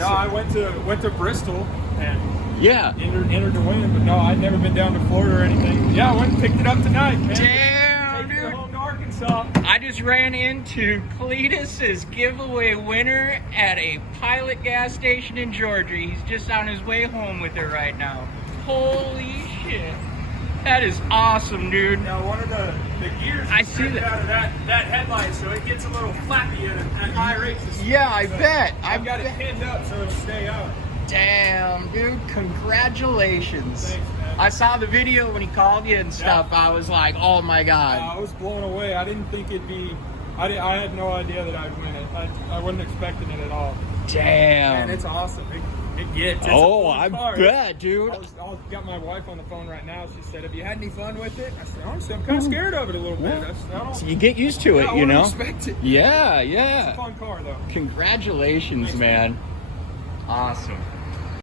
No, I went to Bristol and Yeah. entered to win, but no, I'd never been down to Florida or anything. Yeah, I went and picked it up tonight, man. Damn, Taking it dude. home to Arkansas. I just ran into Cleetus's giveaway winner at a Pilot gas station in Georgia. He's just on his way home with her right now. Holy shit. That is awesome, dude. Now, one of the gears I see turned that. out of that headlight, so it gets a little flappy at high rates. Yeah, I So bet. I've got it pinned up so it'll stay out. Damn, dude, congratulations. Thanks, man. I saw the video when he called you and stuff. Yeah. I was like, oh my God. I was blown away. I didn't think it'd be. I had no idea that I'd win it. I wasn't expecting it at all. Damn. Man, it's awesome. It gets. It's a Oh, fun I car. bet, dude. I got my wife on the phone right now. She said, "Have you had any fun with it?" I said, "Honestly, I'm kind of scared of it a little bit." I don't, So you get used to yeah, it, I you wouldn't know? expect it. Yeah, It's yeah. a fun car, though. Congratulations, Thanks, man. Awesome.